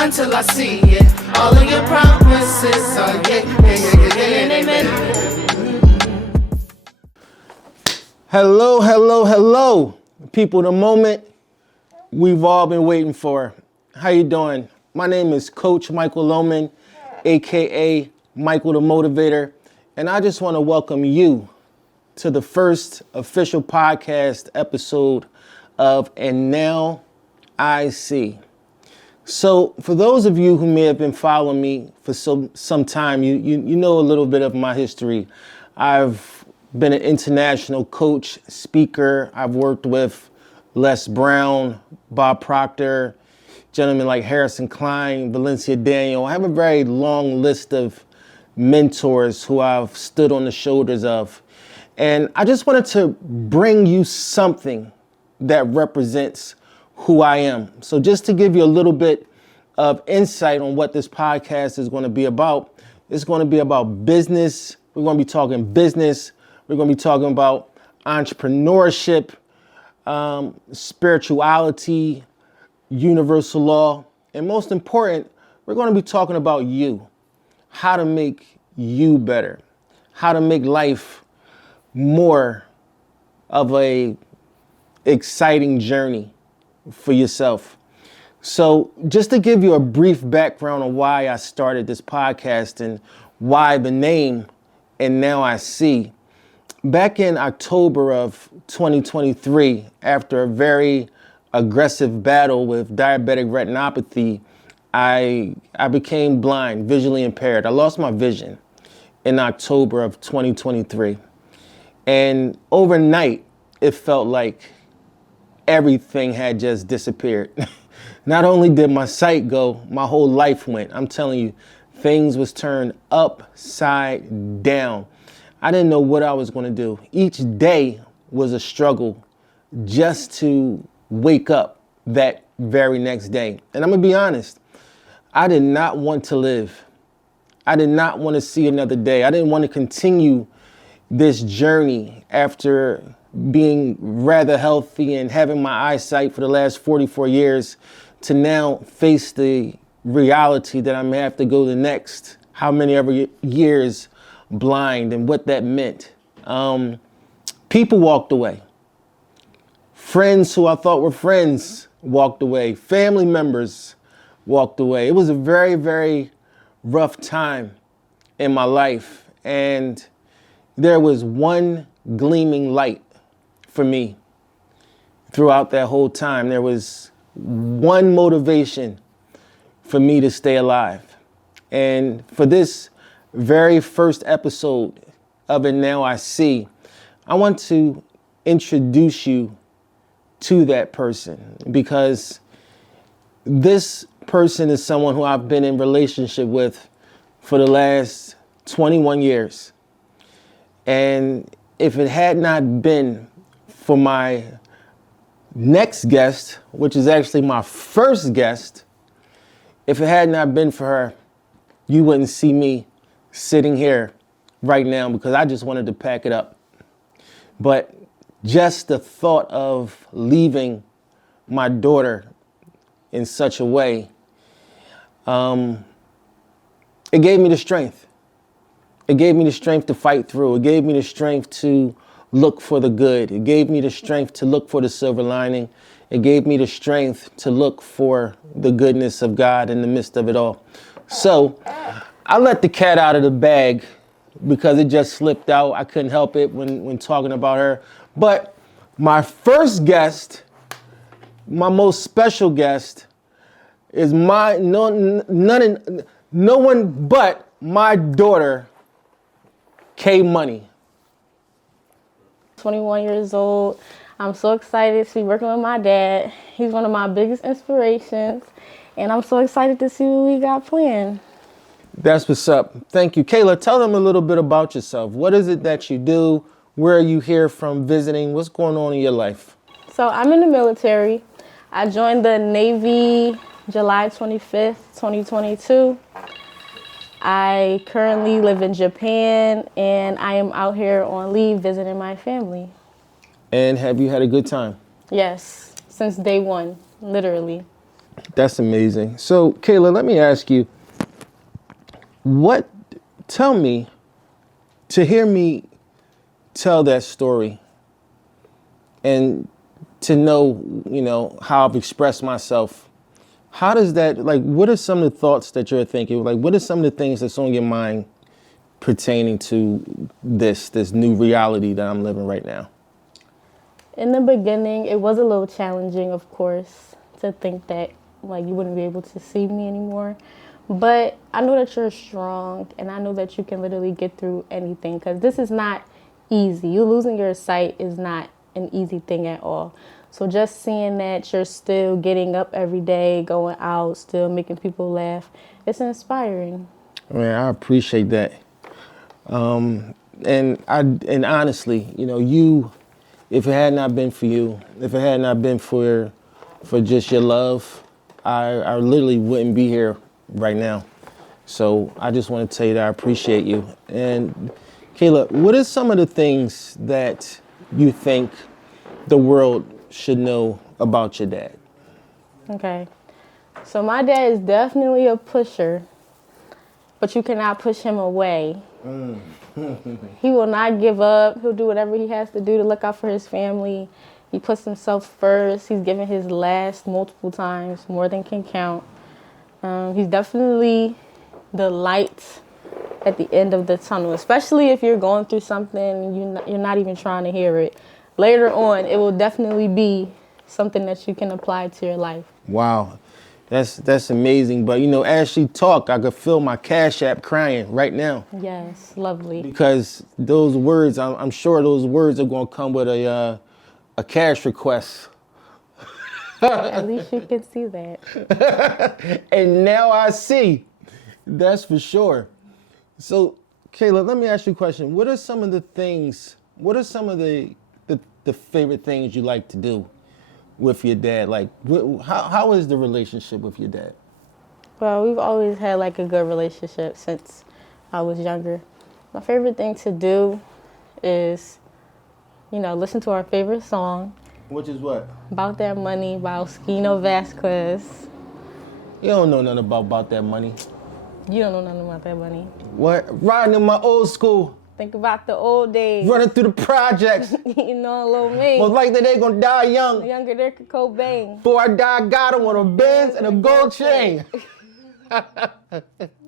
until I see it. All of your promises are yeah, amen. Hello, people. The moment we've all been waiting for. How you doing? My name is Coach Michael Lowman, aka Michael the Motivator, and I just want to welcome you to the first official podcast episode of And Now I See. So for those of you who may have been following me for some time, you know a little bit of my history. I've been an international coach, speaker. I've worked with Les Brown, Bob Proctor, gentlemen like Harrison Klein, Valencia Daniel. I have a very long list of mentors who I've stood on the shoulders of. And I just wanted to bring you something that represents who I am. So just to give you a little bit of insight on what this podcast is going to be about, it's going to be about business. We're going to be talking business. We're going to be talking about entrepreneurship, spirituality, universal law, and most important, we're going to be talking about you, how to make you better, how to make life more of a exciting journey for yourself. So just to give you a brief background on why I started this podcast and why the name And Now I See. Back in October of 2023, after a very aggressive battle with diabetic retinopathy, I became blind, visually impaired. I lost my vision in October of 2023. And overnight, it felt like everything had just disappeared. Not only did my sight go, my whole life went. I'm telling you, things was turned upside down. I didn't know what I was going to do. Each day was a struggle just to wake up that very next day. And I'm going to be honest, I did not want to live. I did not want to see another day. I didn't want to continue this journey after being rather healthy and having my eyesight for the last 44 years to now face the reality that I may have to go the next how many ever years blind and what that meant. People walked away. Friends who I thought were friends walked away. Family members walked away. It was a very, very rough time in my life. And there was one gleaming light for me throughout that whole time. There was one motivation for me to stay alive. And for this very first episode of And Now I See, I want to introduce you to that person, because this person is someone who I've been in relationship with for the last 21 years. And if it had not been for my next guest, which is actually my first guest, if it had not been for her, you wouldn't see me sitting here right now, because I just wanted to pack it up. But just the thought of leaving my daughter in such a way, it gave me the strength. It gave me the strength to fight through. It gave me the strength to look for the good. It gave me the strength to look for the silver lining. It gave me the strength to look for the goodness of God in the midst of it all. So I let the cat out of the bag because it just slipped out. I couldn't help it when talking about her. But my first guest, my most special guest, is no one but my daughter, K Money. 21 years old. I'm so excited to be working with my dad. He's one of my biggest inspirations, and I'm so excited to see what we got planned. That's what's up. Thank you. Kayla, tell them a little bit about yourself. What is it that you do? Where are you here from visiting? What's going on in your life? So I'm in the military. I joined the Navy July 25th, 2022. I currently live in Japan, and I am out here on leave visiting my family. And have you had a good time? Yes, since day one, literally. That's amazing. So, Kayla, let me ask you, tell me, to hear me tell that story and to know, how I've expressed myself, how does that, like, what are some of the thoughts that you're thinking? Like, what are some of the things that's on your mind pertaining to this new reality that I'm living right now? In the beginning, it was a little challenging, of course, to think that like you wouldn't be able to see me anymore. But I know that you're strong, and I know that you can literally get through anything, because this is not easy. You losing your sight is not an easy thing at all. So just seeing that you're still getting up every day, going out, still making people laugh, it's inspiring. Man, I appreciate that. And honestly, if it had not been for you, if it had not been for just your love, I literally wouldn't be here right now. So I just want to tell you that I appreciate you. And Kayla, what are some of the things that you think the world should know about your dad? Okay. So my dad is definitely a pusher, but you cannot push him away. He will not give up. He'll do whatever he has to do to look out for his family. He puts himself first. He's given his last multiple times, more than can count. He's definitely the light at the end of the tunnel, especially if you're going through something and you're not even trying to hear it. Later on, it will definitely be something that you can apply to your life. Wow. That's amazing. But as she talked, I could feel my Cash App crying right now. Yes, lovely. Because those words, I'm sure those words are going to come with a cash request. At least you can see that. And now I see. That's for sure. So, Kayla, let me ask you a question. What are some of the favorite things you like to do with your dad? Like, how is the relationship with your dad? Well, we've always had like a good relationship since I was younger. My favorite thing to do is, listen to our favorite song. Which is what? About That Money by Oskino Vasquez. You don't know nothing about that money. You don't know nothing about that money. What? Riding in my old school. Think about the old days. Running through the projects. Little me. Most likely they gonna die young. Younger than Kurt Cobain. Before I die, I got him on a Benz and a gold chain. Okay.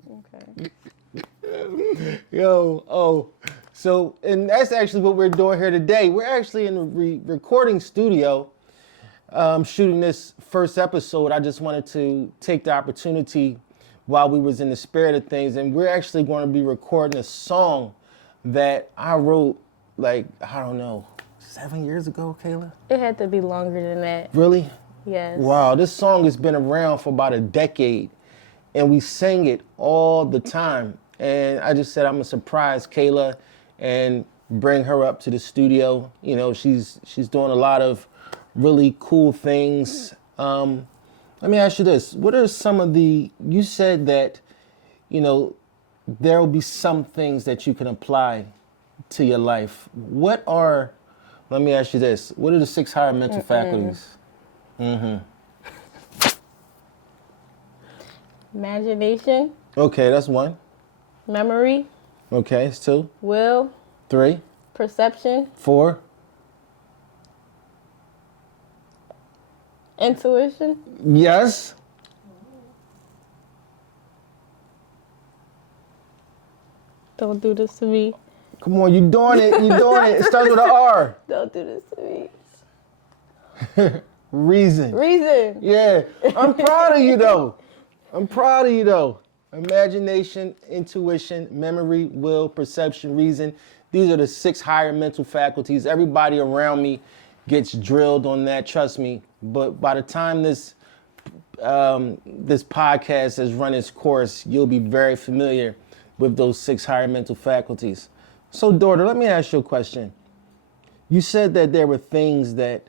So, and that's actually what we're doing here today. We're actually in the recording studio, shooting this first episode. I just wanted to take the opportunity while we was in the spirit of things, and we're actually going to be recording a song that I wrote, like, I don't know, 7 years ago, Kayla? It had to be longer than that. Really? Yes. Wow, this song has been around for about a decade, and we sang it all the time. And I just said I'm gonna surprise Kayla and bring her up to the studio. She's doing a lot of really cool things. Let me ask you this: what are some of you said that, there will be some things that you can apply to your life. Let me ask you this: what are the 6 higher mental faculties? Imagination. Okay, that's 1. Memory. Okay, it's 2. Will. 3. Perception. 4. Intuition. Yes. Don't do this to me. Come on, you doing it. It starts with an R. Don't do this to me. Reason. Yeah, I'm proud of you though. Imagination, intuition, memory, will, perception, reason. These are the 6 higher mental faculties. Everybody around me gets drilled on that, trust me. But by the time this podcast has run its course, you'll be very familiar with those 6 higher mental faculties. So, daughter, let me ask you a question. You said that there were things that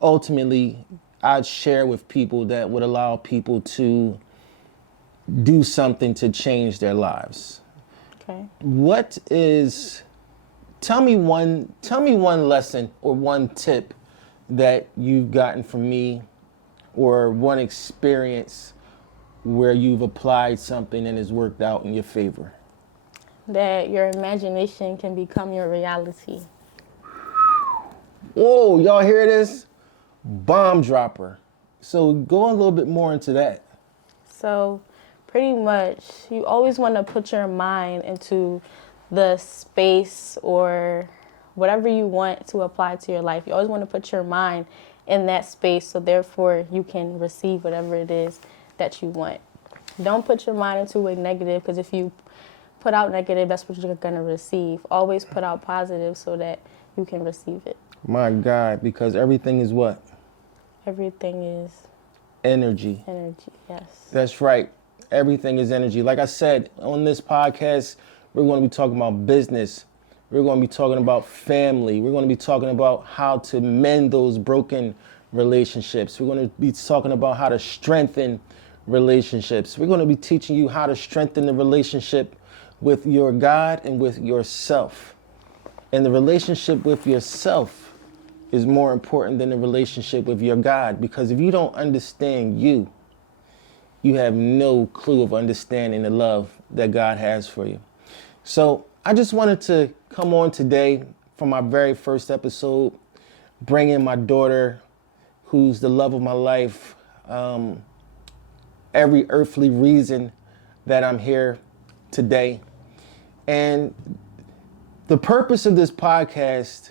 ultimately I'd share with people that would allow people to do something to change their lives. Okay. Tell me one lesson or one tip that you've gotten from me or one experience where you've applied something and it's worked out in your favor? That your imagination can become your reality. Whoa, y'all hear this? Bomb dropper. So go a little bit more into that. So pretty much you always want to put your mind into the space or whatever you want to apply to your life. You always want to put your mind in that space, so therefore you can receive whatever it is that you want. Don't put your mind into a negative, because if you put out negative, that's what you're going to receive. Always put out positive so that you can receive it. My God, because everything is what? Everything is energy. energy, yes. That's right. Everything is energy. Like I said, on this podcast, we're going to be talking about business. We're going to be talking about family. We're going to be talking about how to mend those broken relationships. We're going to be talking about how to strengthen relationships. We're going to be teaching you how to strengthen the relationship with your God and with yourself. And the relationship with yourself is more important than the relationship with your God, because if you don't understand you have no clue of understanding the love that God has for you. So I just wanted to come on today for my very first episode, bring in my daughter, who's the love of my life, every earthly reason that I'm here today. And the purpose of this podcast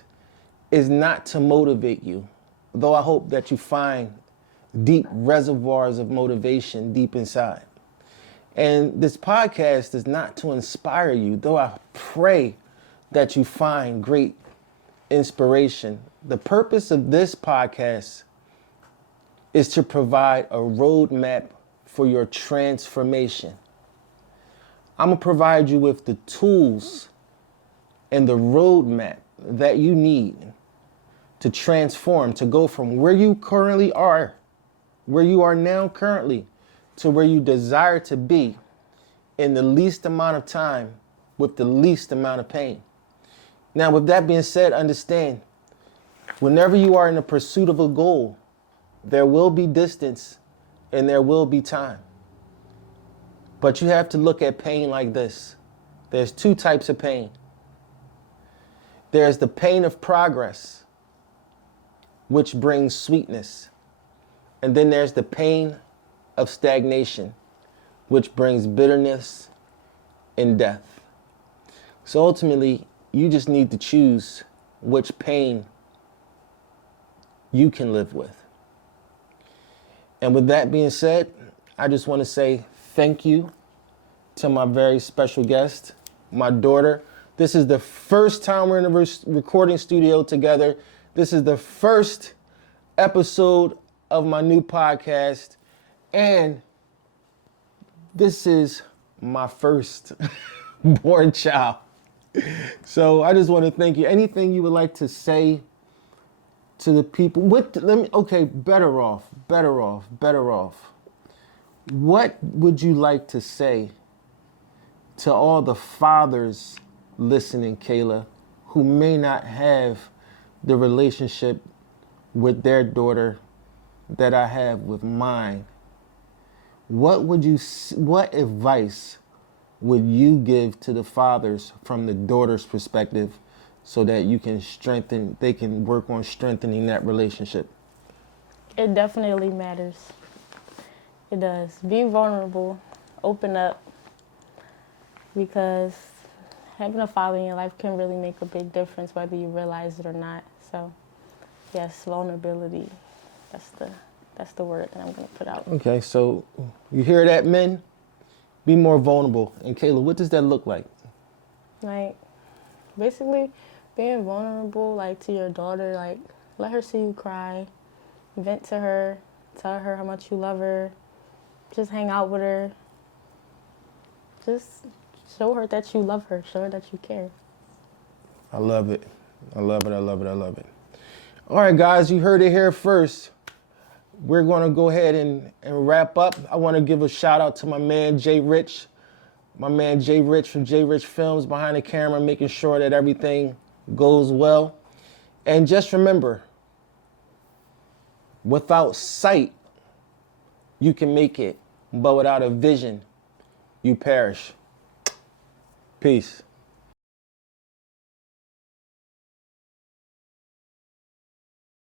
is not to motivate you, though I hope that you find deep reservoirs of motivation deep inside. And this podcast is not to inspire you, though I pray that you find great inspiration. The purpose of this podcast is to provide a roadmap for your transformation. I'm going to provide you with the tools and the roadmap that you need to transform, to go from where you currently are, where you are now currently, to where you desire to be in the least amount of time with the least amount of pain. Now, with that being said, understand, whenever you are in the pursuit of a goal, there will be distance and there will be time. But you have to look at pain like this. There's two types of pain. There's the pain of progress, which brings sweetness. And then there's the pain of stagnation, which brings bitterness and death. So ultimately, you just need to choose which pain you can live with. And with that being said, I just want to say thank you to my very special guest, my daughter. This is the first time we're in a recording studio together. This is the first episode of my new podcast. And this is my first born child. So I just want to thank you. Anything you would like to say to the people? Better off. What would you like to say to all the fathers listening, Kayla, who may not have the relationship with their daughter that I have with mine? What advice would you give to the fathers from the daughter's perspective so that they can work on strengthening that relationship? It definitely matters. It does. Be vulnerable. Open up. Because having a father in your life can really make a big difference whether you realize it or not. So, yes, vulnerability. That's the word that I'm going to put out. Okay, so you hear that, men? Be more vulnerable. And Kayla, what does that look like? Like, basically, being vulnerable, like, to your daughter, like, let her see you cry, vent to her, tell her how much you love her, just hang out with her. Just show her that you love her, show her that you care. I love it. I love it. All right, guys, you heard it here first. We're going to go ahead and wrap up. I want to give a shout out to my man, Jay Rich. My man, Jay Rich from Jay Rich Films, behind the camera, making sure that everything goes well. And just remember, without sight, you can make it. But without a vision, you perish. Peace.